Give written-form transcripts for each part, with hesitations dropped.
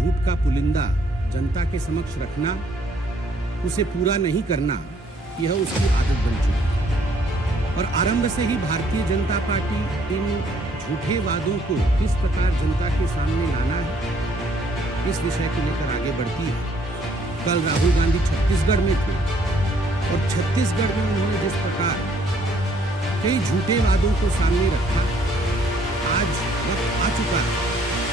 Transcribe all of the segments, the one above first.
झूठ का पुलिंदा जनता के समक्ष रखना, उसे पूरा नहीं करना, यह उसकी आदत बन चुकी है। और आरंभ से ही भारतीय जनता पार्टी इन झूठे वादों को किस प्रकार जनता के सामने लाना है, इस विषय को लेकर आगे बढ़ती है। कल राहुल गांधी छत्तीसगढ़ में थे और छत्तीसगढ़ में उन्होंने जिस प्रकार कई झूठे वादों को सामने रखा, आज वक्त आ चुका है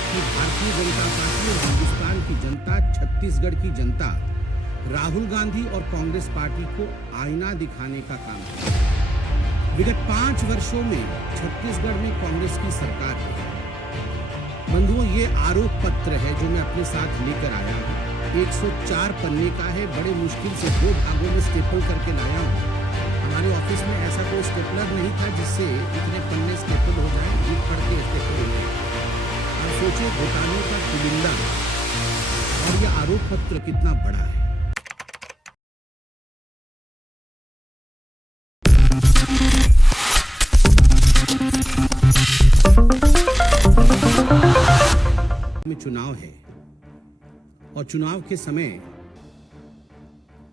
कि भारतीय जनता पार्टी और हिंदुस्तान की जनता, छत्तीसगढ़ की जनता राहुल गांधी और कांग्रेस पार्टी को आईना दिखाने का काम करे। विगत 5 वर्षों में छत्तीसगढ़ में कांग्रेस की सरकार रही। बंधुओं, ये आरोप पत्र है जो मैं अपने साथ लेकर आया हूँ। 104 पन्ने का है, बड़े मुश्किल से 2 भागों में स्टेपल करके लाया हूँ। हमारे ऑफिस में ऐसा कोई स्टेपलर नहीं था जिससे इतने पन्ने स्टेपल हो जाए, एक पढ़ के स्टेपल हो जाए। आप सोचिए घोटालों का पुलिंदा और ये आरोप पत्र कितना बड़ा है। में चुनाव है और चुनाव के समय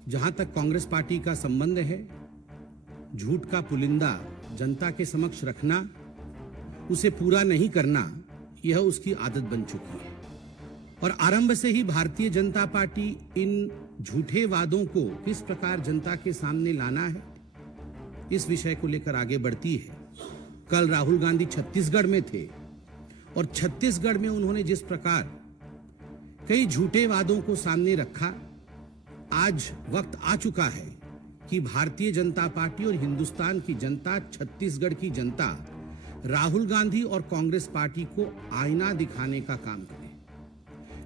जहां तक कांग्रेस पार्टी का संबंध है, झूठ का पुलिंदा जनता के समक्ष रखना, उसे पूरा नहीं करना, यह उसकी आदत बन चुकी है। और आरंभ से ही भारतीय जनता पार्टी इन झूठे वादों को किस प्रकार जनता के सामने लाना है, इस विषय को लेकर आगे बढ़ती है। कल राहुल गांधी छत्तीसगढ़ में थे और छत्तीसगढ़ में उन्होंने जिस प्रकार कई झूठे वादों को सामने रखा, आज वक्त आ चुका है कि भारतीय जनता पार्टी और हिंदुस्तान की जनता, छत्तीसगढ़ की जनता राहुल गांधी और कांग्रेस पार्टी को आईना दिखाने का काम करे।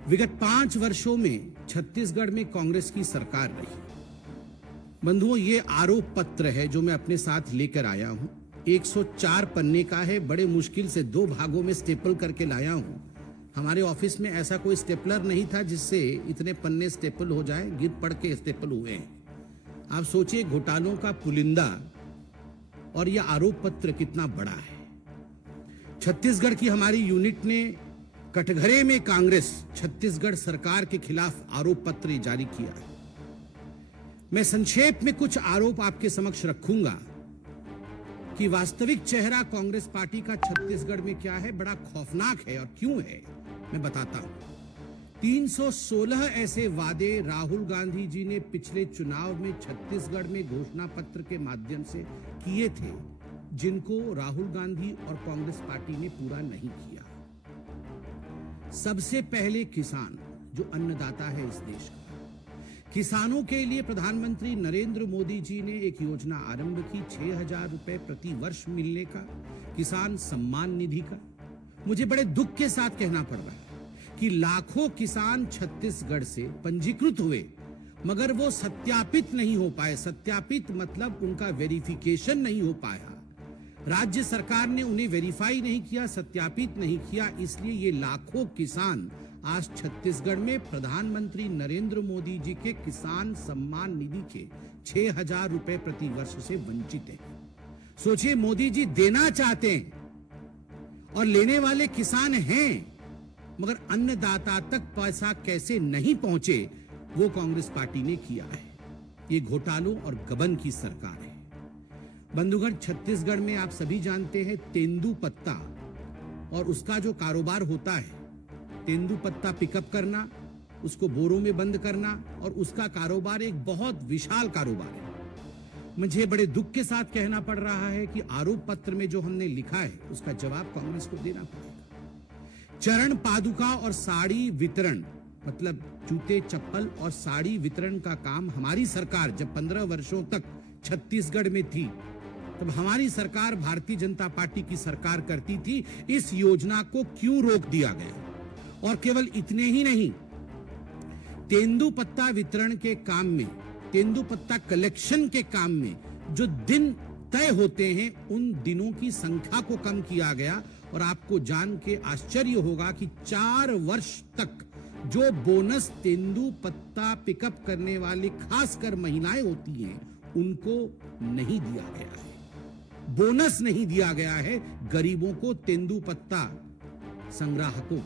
विगत 5 वर्षों में छत्तीसगढ़ में कांग्रेस की सरकार रही। बंधुओं, ये आरोप पत्र है जो मैं अपने साथ लेकर आया हूं। 104 पन्ने का है, बड़े मुश्किल से 2 भागों में स्टेपल करके लाया हूं। हमारे ऑफिस में ऐसा कोई स्टेपलर नहीं था जिससे इतने पन्ने स्टेपल हो जाए, गिर पड़ के स्टेपल हुए हैं। आप सोचिए घोटालों का पुलिंदा और यह आरोप पत्र कितना बड़ा है। छत्तीसगढ़ की हमारी यूनिट ने कटघरे में कांग्रेस छत्तीसगढ़ सरकार के खिलाफ आरोप पत्र जारी किया। मैं संक्षेप में कुछ आरोप आपके समक्ष रखूंगा कि वास्तविक चेहरा कांग्रेस पार्टी का छत्तीसगढ़ में क्या है, बड़ा खौफनाक है और क्यों है, मैं बताता हूं। 316 ऐसे वादे राहुल गांधी जी ने पिछले चुनाव में छत्तीसगढ़ में घोषणा पत्र के माध्यम से किए थे, जिनको राहुल गांधी और कांग्रेस पार्टी ने पूरा नहीं किया। सबसे पहले किसान, जो अन्नदाता है इस देश का, किसानों के लिए प्रधानमंत्री नरेंद्र मोदी जी ने एक योजना आरंभ की, 6,000 रुपए प्रति वर्ष मिलने का, किसान सम्मान निधि का। मुझे बड़े दुख के साथ कहना पड़ रहा है कि लाखों किसान छत्तीसगढ़ से पंजीकृत हुए, मगर वो सत्यापित नहीं हो पाए। सत्यापित मतलब उनका वेरिफिकेशन नहीं हो पाया। राज्य सरकार ने उन्हें वेरीफाई नहीं किया, सत्यापित नहीं किया, इसलिए ये लाखों किसान आज छत्तीसगढ़ में प्रधानमंत्री नरेंद्र मोदी जी के किसान सम्मान निधि के 6,000 रुपए प्रति वर्ष से वंचित हैं। सोचिए, मोदी जी देना चाहते हैं और लेने वाले किसान हैं, मगर अन्नदाता तक पैसा कैसे नहीं पहुंचे, वो कांग्रेस पार्टी ने किया है। ये घोटालों और गबन की सरकार है। बंधुगण, छत्तीसगढ़ में आप सभी जानते हैं तेंदूपत्ता और उसका जो कारोबार होता है, तेंदूपत्ता पिकअप करना, उसको बोरों में बंद करना, और उसका कारोबार एक बहुत विशाल कारोबार है। मुझे बड़े दुख के साथ कहना पड़ रहा है कि आरोप पत्र में जो हमने लिखा है उसका जवाब कांग्रेस को देना पड़ेगा। चरण पादुका और साड़ी वितरण, मतलब जूते, चप्पल और साड़ी वितरण का काम हमारी सरकार जब 15 वर्षों तक छत्तीसगढ़ में थी, तब हमारी सरकार भारतीय जनता पार्टी की सरकार करती थी। इस योजना को क्यों रोक दिया गया? और केवल इतने ही नहीं, तेंदूपत्ता वितरण के काम में, तेंदूपत्ता कलेक्शन के काम में जो दिन तय होते हैं, उन दिनों की संख्या को कम किया गया। और आपको जान के आश्चर्य होगा कि 4 वर्ष तक जो बोनस तेंदूपत्ता पिकअप करने वाली खासकर महिलाएं होती हैं, उनको नहीं दिया गया है। बोनस नहीं दिया गया है गरीबों को, तेंदूपत्ता संग्राहकों।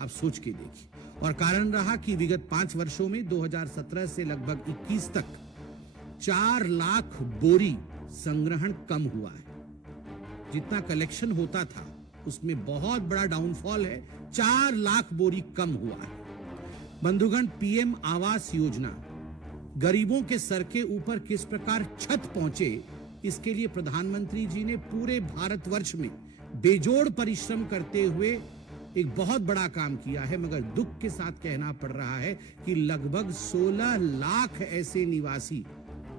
आप सोच के देखिए। और कारण रहा कि विगत 5 वर्षों में 2017 से लगभग 21 तक 4 लाख बोरी संग्रहण कम हुआ है। जितना कलेक्शन होता था उसमें बहुत बड़ा डाउनफॉल है, 4 लाख बोरी कम हुआ है। बंधुगण, पीएम आवास योजना गरीबों के सर के ऊपर किस प्रकार छत पहुंचे, इसके लिए प्रधानमंत्री जी ने पूरे भारतवर्ष में बेजोड़ परिश्रम करते हुए एक बहुत बड़ा काम किया है। मगर दुख के साथ कहना पड़ रहा है कि लगभग 16 लाख ऐसे निवासी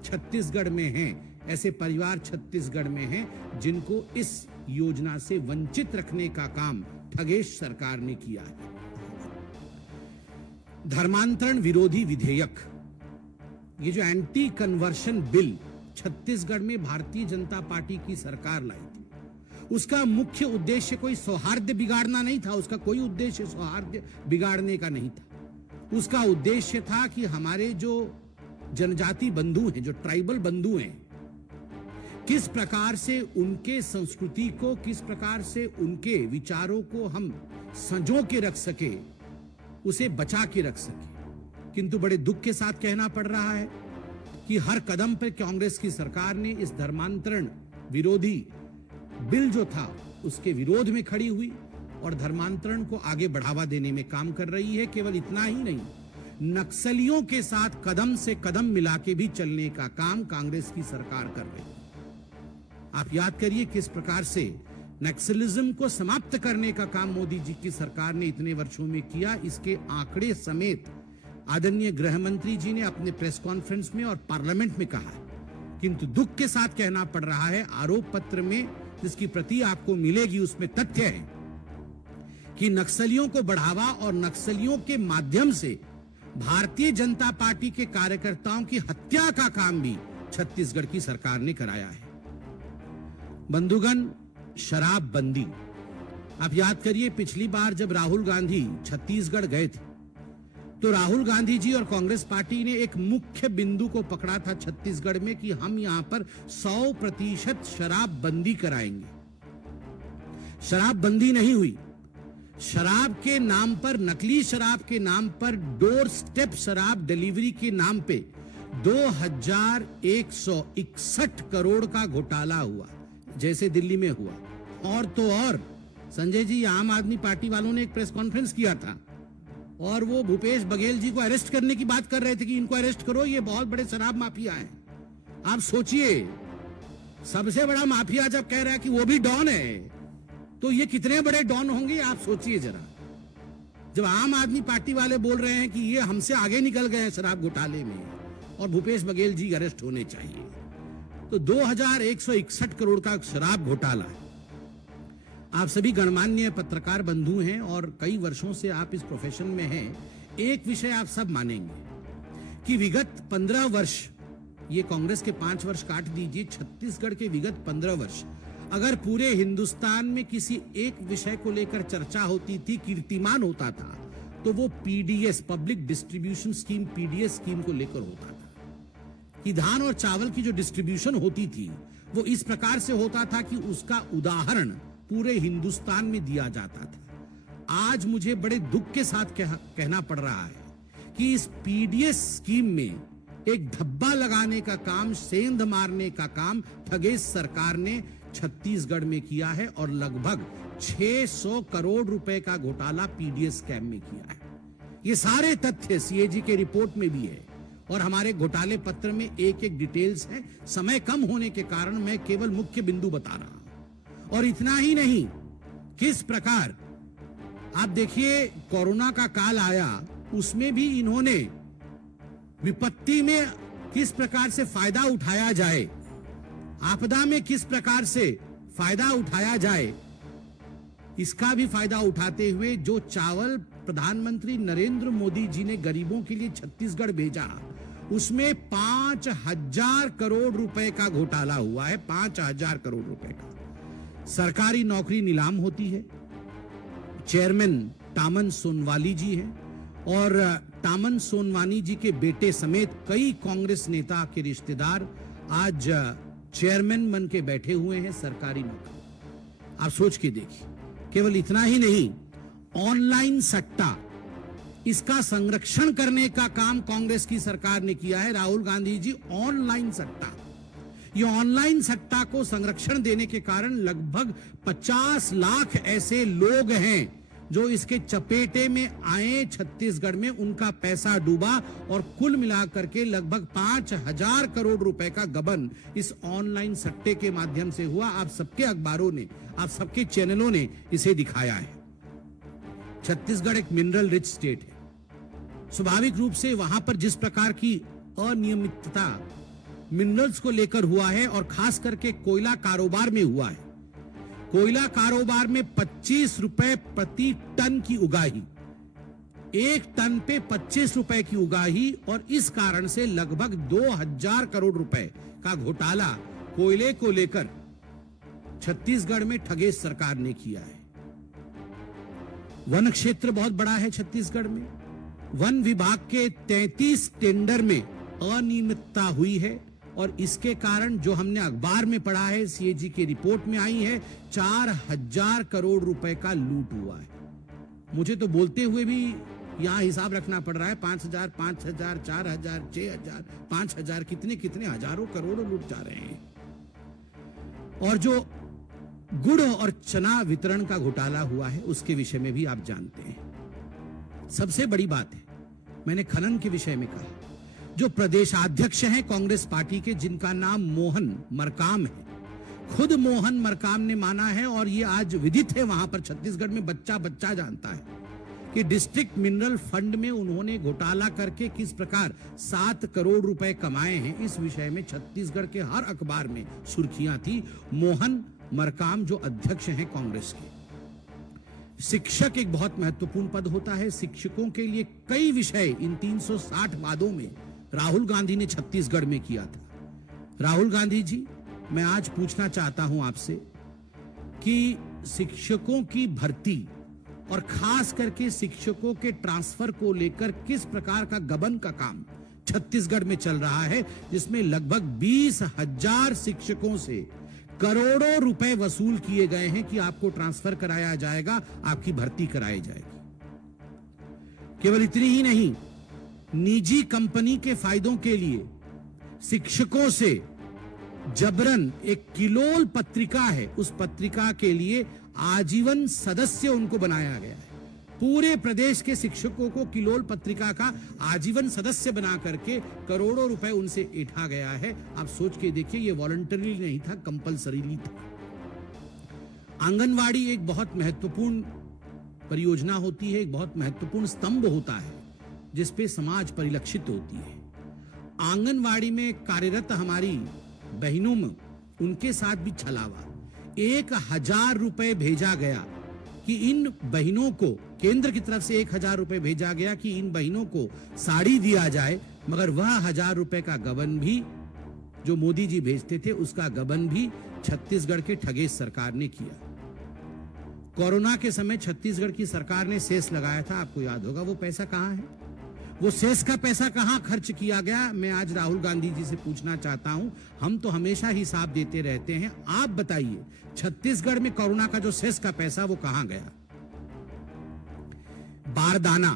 छत्तीसगढ़ में हैं, ऐसे परिवार छत्तीसगढ़ में हैं जिनको इस योजना से वंचित रखने का काम ठगेश सरकार ने किया है। धर्मांतरण विरोधी विधेयक, ये जो एंटी कन्वर्शन बिल छत्तीसगढ़ में भारतीय जनता पार्टी की सरकार लाई थी, उसका मुख्य उद्देश्य कोई सौहार्द बिगाड़ना नहीं था। उसका कोई उद्देश्य सौहार्द बिगाड़ने का नहीं था। उसका उद्देश्य था कि हमारे जो जनजाति बंधु हैं, जो ट्राइबल बंधु हैं, किस प्रकार से उनके संस्कृति को, किस प्रकार से उनके विचारों को हम संजो के रख सके, उसे बचा के रख सके। किंतु बड़े दुख के साथ कहना पड़ रहा है कि हर कदम पर कांग्रेस की सरकार ने इस धर्मांतरण विरोधी बिल जो था उसके विरोध में खड़ी हुई और धर्मांतरण को आगे बढ़ावा देने में काम कर रही है। केवल इतना ही नहीं, नक्सलियों के साथ कदम से कदम मिला के भी चलने का काम कांग्रेस की सरकार कर रही है। आप याद करिए किस प्रकार से नक्सलिज्म को समाप्त करने का काम मोदी जी की सरकार ने इतने वर्षों में किया। इसके आंकड़े समेत आदरणीय गृह मंत्री जी ने अपने प्रेस कॉन्फ्रेंस में और पार्लियामेंट में कहा है। किंतु दुख के साथ कहना पड़ रहा है, आरोप पत्र में जिसकी प्रति आपको मिलेगी उसमें तथ्य है कि नक्सलियों को बढ़ावा और नक्सलियों के माध्यम से भारतीय जनता पार्टी के कार्यकर्ताओं की हत्या का काम भी छत्तीसगढ़ की सरकार ने कराया है। बंधुगण, शराबबंदी, आप याद करिए पिछली बार जब राहुल गांधी छत्तीसगढ़ गए थे तो राहुल गांधी जी और कांग्रेस पार्टी ने एक मुख्य बिंदु को पकड़ा था छत्तीसगढ़ में कि हम यहां पर 100% शराबबंदी कराएंगे। शराबबंदी नहीं हुई। शराब के नाम पर, नकली शराब के नाम पर, डोर स्टेप शराब डिलीवरी के नाम पे 2161 करोड़ का घोटाला हुआ, जैसे दिल्ली में हुआ। और तो और संजय जी, आम आदमी पार्टी वालों ने एक प्रेस कॉन्फ्रेंस किया था और वो भूपेश बघेल जी को अरेस्ट करने की बात कर रहे थे कि इनको अरेस्ट करो, ये बहुत बड़े शराब माफिया हैं। आप सोचिए, सबसे बड़ा माफिया जब कह रहा है कि वो भी डॉन है, तो ये कितने बड़े डॉन होंगे आप सोचिए जरा। जब आम आदमी पार्टी वाले बोल रहे हैं कि ये हमसे आगे निकल गए हैं शराब घोटाले में और भूपेश बघेल जी अरेस्ट होने चाहिए, तो 2161 करोड़ का शराब घोटाला है। आप सभी गणमान्य पत्रकार बंधु हैं और कई वर्षों से आप इस प्रोफेशन में हैं। एक विषय आप सब मानेंगे कि विगत 15 वर्ष, ये कांग्रेस के 5 वर्ष काट दीजिए, छत्तीसगढ़ के विगत 15 वर्ष, अगर पूरे हिंदुस्तान में किसी एक विषय को लेकर चर्चा होती थी, कीर्तिमान होता था, तो वो PDS, public distribution scheme, PDS scheme को लेकर होता था। कि धान और चावल की जो डिस्ट्रीब्यूशन होती थी वो इस प्रकार से होता था कि उसका उदाहरण पूरे हिंदुस्तान में दिया जाता था। आज मुझे बड़े दुख के साथ कहना पड़ रहा है कि इस पीडीएस स्कीम में एक धब्बा लगाने का काम, सेंध मारने का काम ठगेश सरकार ने छत्तीसगढ़ में किया है और लगभग 600 करोड़ रुपए का घोटाला पीडीएस स्कैम में किया है। ये सारे तथ्य सीएजी के रिपोर्ट में भी है और हमारे घोटाले पत्र में एक एक डिटेल्स है। समय कम होने के कारण मैं केवल मुख्य बिंदु बता रहा हूं। और इतना ही नहीं, किस प्रकार आप देखिए कोरोना का काल आया, उसमें भी इन्होंने विपत्ति में किस प्रकार से फायदा उठाया जाए, आपदा में किस प्रकार से फायदा उठाया जाए, इसका भी फायदा उठाते हुए जो चावल प्रधानमंत्री नरेंद्र मोदी जी ने गरीबों के लिए छत्तीसगढ़ भेजा, उसमें 5000 करोड़ रुपए का घोटाला हुआ है। 5000 करोड़ रुपए का। सरकारी नौकरी नीलाम होती है। चेयरमैन टामन सोनवाली जी हैं और टामन सोनवानी जी के बेटे समेत कई कांग्रेस नेता के रिश्तेदार आज चेयरमैन बन के बैठे हुए हैं सरकारी नौकरी। आप सोच के देखिए। केवल इतना ही नहीं, ऑनलाइन सट्टा, इसका संरक्षण करने का काम कांग्रेस की सरकार ने किया है। राहुल गांधी जी, ऑनलाइन सट्टा, ये ऑनलाइन सट्टा को संरक्षण देने के कारण लगभग 50 लाख ऐसे लोग हैं जो इसके चपेटे में आए। छत्तीसगढ़ में उनका पैसा डूबा और कुल मिलाकर के लगभग 5,000 करोड़ रुपए का गबन इस ऑनलाइन सट्टे के माध्यम से हुआ। आप सबके अखबारों ने, आप सबके चैनलों ने इसे दिखाया है। छत्तीसगढ़ एक मिनरल रिच स्टेट है। स्वाभाविक रूप से वहां पर जिस प्रकार की अनियमितता मिनरल्स को लेकर हुआ है और खास करके कोयला कारोबार में हुआ है, कोयला कारोबार में 25 रुपए प्रति टन की उगाही, एक टन पे 25 रुपए की उगाही, और इस कारण से लगभग 2,000 करोड़ रुपए का घोटाला कोयले को लेकर छत्तीसगढ़ में ठगेश सरकार ने किया है। वन क्षेत्र बहुत बड़ा है छत्तीसगढ़ में। वन विभाग के 33 टेंडर में अनियमितता हुई है और इसके कारण जो हमने अखबार में पढ़ा है, सीएजी की रिपोर्ट में आई है, 4,000 करोड़ रुपए का लूट हुआ है। मुझे तो बोलते हुए भी यहां हिसाब रखना पड़ रहा है। 5,000, 5,000, 4,000, 6,000, 5,000, कितने कितने हजारों करोड़ लूट जा रहे हैं। और जो गुड़ और चना वितरण का घोटाला हुआ है उसके विषय में भी आप जानते हैं। सबसे बड़ी बात है, मैंने खनन के विषय में कहा, जो प्रदेशाध्यक्ष हैं कांग्रेस पार्टी के, जिनका नाम मोहन मरकाम है, खुद मोहन मरकाम ने माना है और ये आज विदित है वहां पर छत्तीसगढ़ में, बच्चा बच्चा जानता है कि डिस्ट्रिक्ट मिनरल फंड में उन्होंने घोटाला करके किस प्रकार 7 करोड़ रुपए कमाए हैं। इस विषय में छत्तीसगढ़ के हर अखबार में सुर्खियां थी। मोहन मरकाम जो अध्यक्ष हैं कांग्रेस के। शिक्षक एक बहुत महत्वपूर्ण पद होता है। शिक्षकों के लिए कई विषय इन 360 वादों में राहुल गांधी ने छत्तीसगढ़ में किया था। राहुल गांधी जी, मैं आज पूछना चाहता हूं आपसे कि शिक्षकों की भर्ती और खास करके शिक्षकों के ट्रांसफर को लेकर किस प्रकार का गबन का काम छत्तीसगढ़ में चल रहा है, जिसमें लगभग 20,000 शिक्षकों से करोड़ों रुपए वसूल किए गए हैं कि आपको ट्रांसफर कराया जाएगा, आपकी भर्ती कराई जाएगी। केवल इतनी ही नहीं, निजी कंपनी के फायदों के लिए शिक्षकों से जबरन एक किलोल पत्रिका है, उस पत्रिका के लिए आजीवन सदस्य उनको बनाया गया है। पूरे प्रदेश के शिक्षकों को किलोल पत्रिका का आजीवन सदस्य बना करके करोड़ों रुपए उनसे ऐंठा गया है। आप सोच के देखिए, ये वॉलंटरी नहीं था, कंपलसरीली था। आंगनवाड़ी एक बहुत महत्वपूर्ण परियोजना होती है, एक बहुत महत्वपूर्ण स्तंभ होता है जिसपे समाज परिलक्षित होती है। आंगनवाड़ी में कार्यरत हमारी बहनों में उनके साथ भी छलावा। 1,000 रुपए भेजा गया कि इन बहनों को, केंद्र की तरफ से 1,000 रुपए भेजा गया कि इन बहनों को साड़ी दिया जाए, मगर वह 1,000 रुपए का गबन भी जो मोदी जी भेजते थे, उसका गबन भी छत्तीसगढ़ के ठगेश सरकार ने किया। कोरोना के समय छत्तीसगढ़ की सरकार ने सेस लगाया था, आपको याद होगा। वो पैसा कहां है? वो सेस का पैसा कहां खर्च किया गया? मैं आज राहुल गांधी जी से पूछना चाहता हूं। हम तो हमेशा हिसाब देते रहते हैं, आप बताइए छत्तीसगढ़ में कोरोना का जो सेस का पैसा वो कहां गया? बारदाना,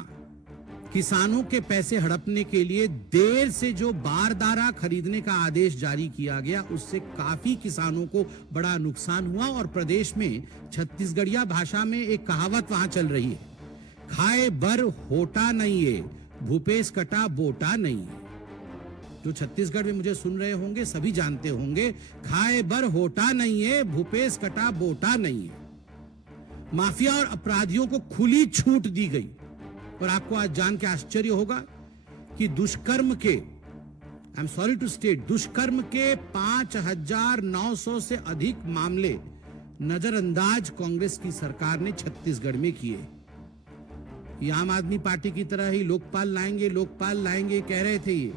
किसानों के पैसे हड़पने के लिए देर से जो बारदाना खरीदने का आदेश जारी किया गया, उससे काफी किसानों को बड़ा नुकसान हुआ। और प्रदेश में छत्तीसगढ़िया भाषा में एक कहावत वहां चल रही है, खाए बर होटा नहीं है, भूपेश कटा बोटा नहीं है। जो छत्तीसगढ़ में मुझे सुन रहे होंगे सभी जानते होंगे, खाए बर होटा नहीं है, भूपेश कटा बोटा नहीं है। माफिया और अपराधियों को खुली छूट दी गई। और आपको आज जान के आश्चर्य होगा कि दुष्कर्म के, I am sorry to state, दुष्कर्म के 5,900 से अधिक मामले नजरअंदाज कांग्रेस की सरकार ने छत्तीसगढ़ में किए। ये आम आदमी पार्टी की तरह ही लोकपाल लाएंगे, लोकपाल लाएंगे कह रहे थे ये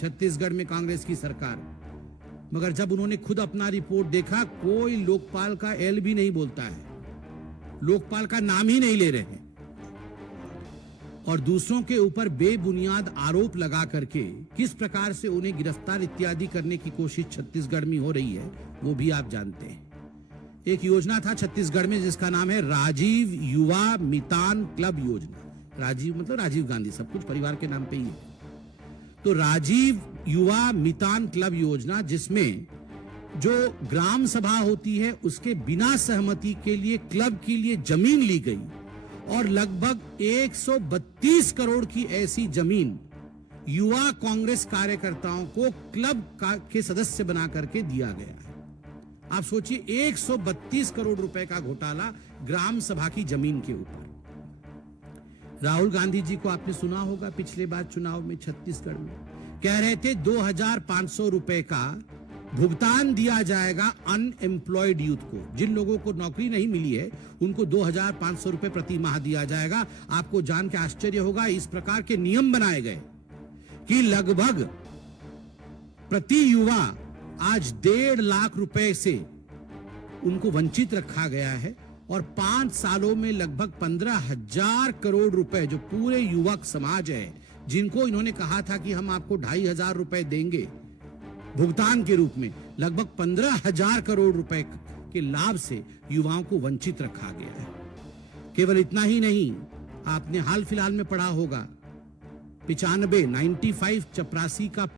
छत्तीसगढ़ में कांग्रेस की सरकार, मगर जब उन्होंने खुद अपना रिपोर्ट देखा, कोई लोकपाल का एल भी नहीं बोलता है, लोकपाल का नाम ही नहीं ले रहे हैं। और दूसरों के ऊपर बेबुनियाद आरोप लगा करके किस प्रकार से उन्हें गिरफ्तार इत्यादि करने की कोशिश छत्तीसगढ़ में हो रही है, वो भी आप जानते हैं। एक योजना था छत्तीसगढ़ में जिसका नाम है राजीव युवा मितान क्लब योजना। राजीव मतलब राजीव गांधी, सब कुछ परिवार के नाम पे ही है। तो राजीव युवा मितान क्लब योजना, जिसमें जो ग्राम सभा होती है उसके बिना सहमति के लिए क्लब के लिए जमीन ली गई और लगभग 132 करोड़ की ऐसी जमीन युवा कांग्रेस कार्यकर्ताओं को क्लब के सदस्य बना करके दिया गया है। आप सोचिए 132 करोड़ रुपए का घोटाला ग्राम सभा की जमीन के ऊपर। राहुल गांधी जी को आपने सुना होगा पिछले बार चुनाव में छत्तीसगढ़ में कह रहे थे 2500 रुपए का भुगतान दिया जाएगा अनएम्प्लॉयड यूथ को। जिन लोगों को नौकरी नहीं मिली है उनको 2500 रुपए प्रति माह दिया जाएगा। आपको जान के आश्चर्य होगा, इस प्रकार के नियम बनाए गए कि लगभग प्रति युवा आज 1.5 लाख रुपए से उनको वंचित रखा गया है और 5 सालों में लगभग 15,000 करोड़ रुपए जो पूरे युवक समाज है, जिनको इन्होंने कहा था कि हम आपको 2,500 रुपए देंगे भुगतान के रूप में, लगभग 15,000 करोड़ रुपए के लाभ से युवाओं को वंचित रखा गया है। केवल इतना ही नहीं, आपने हाल फिलहाल में पढ़ा होगा 95 चपरासी का